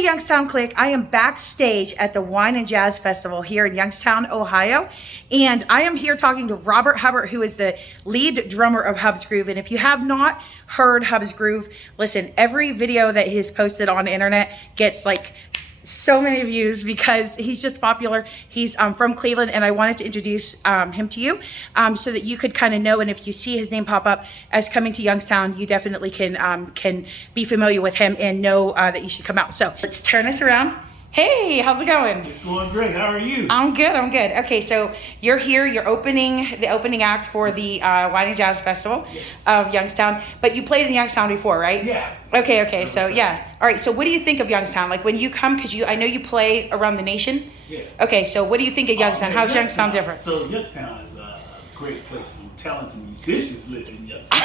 Hey Youngstown Click, I am backstage at the Wine and Jazz Festival here in Youngstown, Ohio. And I am here talking to Robert Hubbard, who is the lead drummer of HUBBS Groove. And if you have not heard HUBBS Groove, listen, every video that he's posted on the internet gets like so many views because he's just popular. He's from Cleveland, and I wanted to introduce him to you so that you could kind of know, and if you see his name pop up as coming to Youngstown, you definitely can be familiar with him and know that you should come out. So let's turn this around. Hey, how's it going? It's going great. How are you? I'm good. Okay, so you're here. You're the opening act for the Wine and Jazz Festival of Youngstown. But you played in Youngstown before, right? Yeah. Okay. So yeah. All right. So what do you think of Youngstown? Like when you come, because I know you play around the nation. Yeah. Okay. So what do you think of Youngstown? How's Youngstown different? So Youngstown is a great place. Some talented musicians live in Youngstown.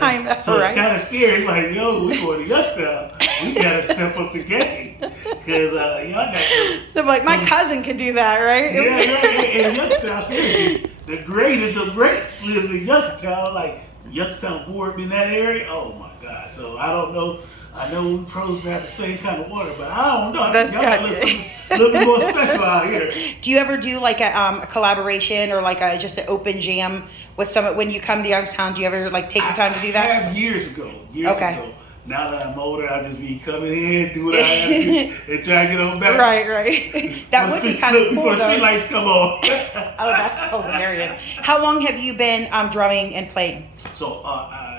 I know, so right? It's kind of scary. It's like, yo, we going to Youngstown. We got to step up the game. Because, I got They're like, my cousin can do that, right? Yeah. In Youngstown, seriously, the greatest of greats lives in Youngstown. Like, Youngstown Board in that area. Oh, my God. So, I don't know. I know we pros have the same kind of water, but I don't know. I think y'all got a little bit more special out here. Do you ever do like a collaboration or like just an open jam with someone when you come to Youngstown? Do you ever like take the time to do that? I have years ago. Now that I'm older, I just be coming in, do what I have to do, and try to get on back. Right. That would be kind of cool, before street lights come on. Oh, that's hilarious. How long have you been drumming and playing? So,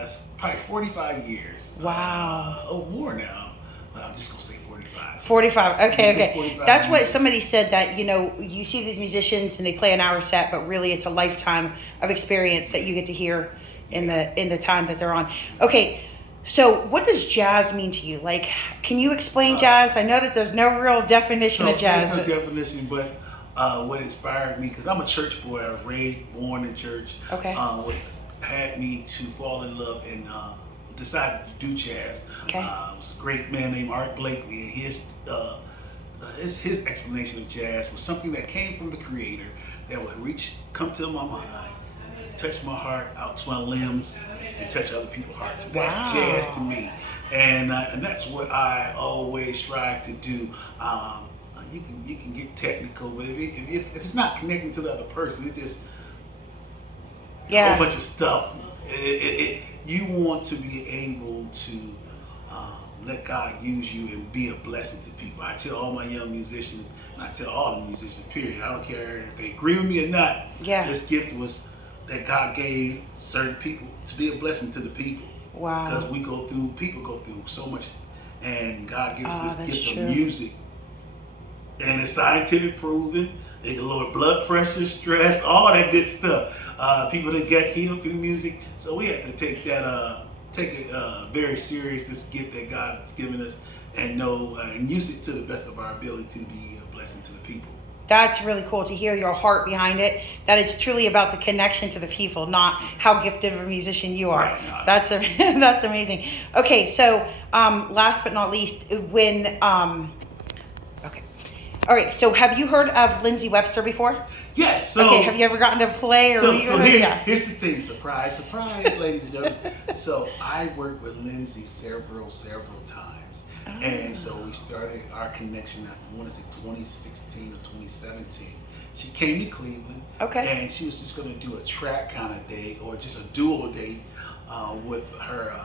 it's probably 45 years. Wow. More now, but I'm just gonna say 45. 45. Okay. 45 That's what years. somebody said, that you see these musicians and they play an hour set, but really it's a lifetime of experience that you get to hear in the time that they're on. Okay. So what does jazz mean to you? Like, can you explain jazz? I know that there's no real definition of jazz. There's no definition, but what inspired me, because I'm a church boy. I was born in church. Okay. What had me to fall in love and decided to do jazz. Okay. It was a great man named Art Blakely, and his explanation of jazz was something that came from the Creator that would come to my mind, touch my heart out to my limbs, and touch other people's hearts. That's jazz to me, and that's what I always strive to do. You can get technical, but if it's not connecting to the other person, it's just a whole bunch of stuff. You want to be able to let God use you and be a blessing to people. I tell all my young musicians, and I tell all the musicians, period, I don't care if they agree with me or not, this gift was that God gave certain people to be a blessing to the people. Wow. Because people go through so much, and God gives us this gift of music. And it's scientific proven. It can lower blood pressure, stress, all that good stuff. People that get healed through music. So we have to take it very serious, this gift that God has given us, and know and use it to the best of our ability to be a blessing to the people. That's really cool to hear your heart behind it. That it's truly about the connection to the people, not how gifted of a musician you are. Right. That's amazing. Okay, so last but not least, when all right. So have you heard of Lindsey Webster before? Yes. So, okay. Have you ever gotten to play or? Here's the thing. Surprise, ladies and gentlemen. So I worked with Lindsey several times. And so we started our connection, I want to say 2016 or 2017. She came to Cleveland. Okay. And she was just going to do a track kind of date or just a duo date with her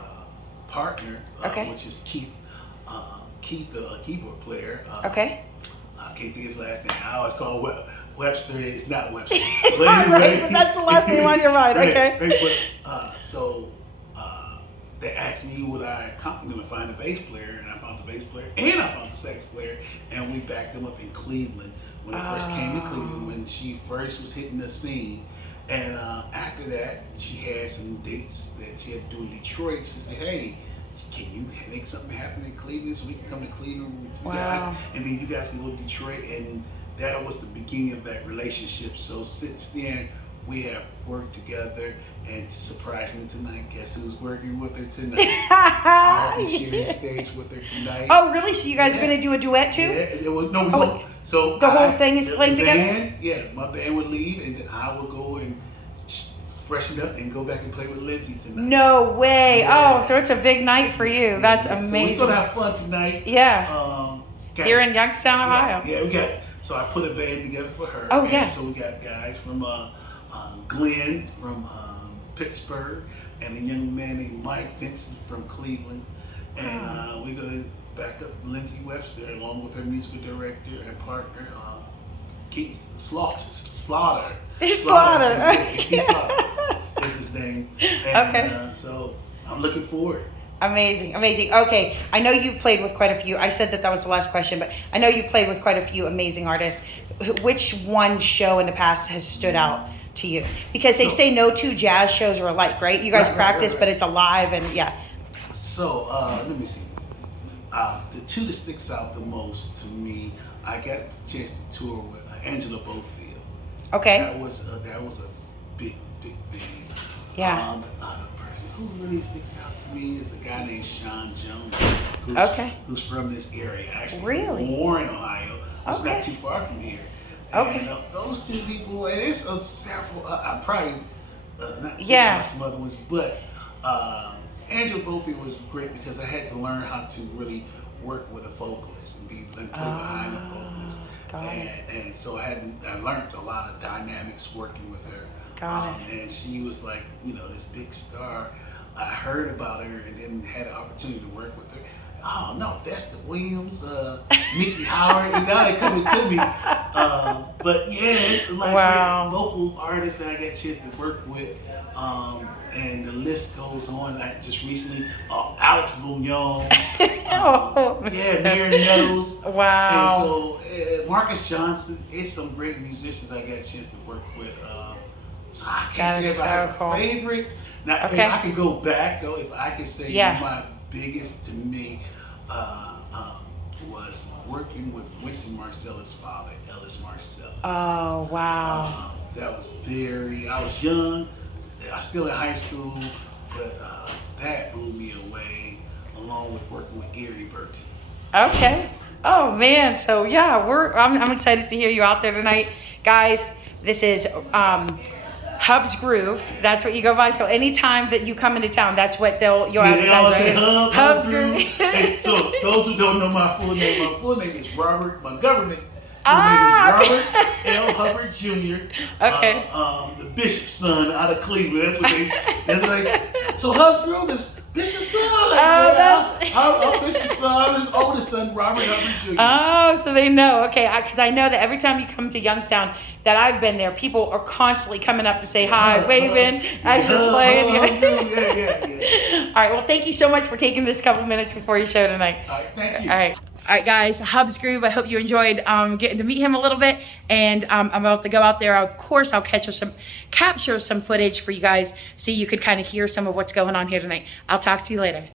partner, which is Keith, the keyboard player. Okay. I can't think of his last name. I always call Webster. It's not Webster. But anyway, but that's the last name on your mind. Okay. So they asked me would I accompany them to find a bass player, and I found the bass player and I found the sax player, and we backed them up in Cleveland when they first came to Cleveland, when she first was hitting the scene. And after that, she had some dates that she had to do in Detroit. She said, hey, can you make something happen in Cleveland so we can come to Cleveland with you guys? And then you guys can go to Detroit. And that was the beginning of that relationship. So since then, we have worked together, and surprisingly tonight, guess who's working with her tonight? I'll be sharing the stage with her tonight. Oh, really? So you guys are going to do a duet too? Yeah. No, we won't. So the whole thing is playing together? Yeah, my band would leave, and then I will go and freshen up and go back and play with Lindsey tonight. No way. Yeah. Oh, so it's a big night for you. That's amazing. So we're going to have fun tonight. Yeah. Here in Youngstown, Ohio. Yeah, we got. So I put a band together for her. Oh, and yeah. So we got guys from Glenn from Pittsburgh, and a young man named Mike Vincent from Cleveland, and we're gonna back up Lindsey Webster along with her musical director and partner Keith Slaughter. Slaughter. Keith Slaughter is his name. And, Okay. So I'm looking forward. Amazing, amazing. Okay, I know you've played with quite a few. I said that was the last question, but I know you've played with quite a few amazing artists. Which one show in the past has stood out to you? Because they say no two jazz shows are alike, right? You guys practice, but it's alive, and yeah. So let me see. The two that sticks out the most to me, I got a chance to tour with Angela Bofield. Okay. That was a big thing. Yeah. The other person who really sticks out to me is a guy named Sean Jones, who's from this area. Actually, Really? From Warren, Ohio. It's Okay. not too far from here. Okay. And those two people, and it's several. I probably not Yeah. some other ones, but Angela Bofield was great because I had to learn how to really work with a vocalist and play behind the vocalist. And so I learned a lot of dynamics working with her. And she was like, this big star. I heard about her and then had an opportunity to work with her. Oh no, Vesta Williams, Mickey Howard, and now they're coming to me. But yeah, it's like great vocal artists that I got a chance to work with. And the list goes on. Like just recently, Alex Bouillon, Mary Meadows. Wow. And so Marcus Johnson. It's some great musicians I got a chance to work with. So I can't say if I have a favorite. Now, if I can go back though, if I can say my biggest to me was working with Wynton Marsalis' father, Ellis Marsalis. Oh, wow. That was I was young. I was still in high school, but that blew me away, along with working with Gary Burton. Okay. Oh man. So yeah, I'm excited to hear you out there tonight, guys. This is HUBBS Groove. That's what you go by. So anytime that you come into town, that's what you'll advertise. Say HUBBS Groove. Hey, so those who don't know my full name is Robert. My government name is Robert L. Hubbard Jr. Okay. The bishop's son out of Cleveland. That's like. So HUBBS Groove is Bishop's son. I'm Bishop's son. His oldest son, Robert Hubbard Jr. Oh, so they know. Okay, because I know that every time you come to Youngstown, that I've been there, people are constantly coming up to say hi, waving as you're playing. Yeah. All right. Well, thank you so much for taking this couple minutes before your show tonight. All right. Thank you. All right, guys. HUBBS Groove. I hope you enjoyed getting to meet him a little bit. And I'm about to go out there. Of course, I'll capture some footage for you guys so you could kind of hear some of what's going on here tonight. I'll talk to you later.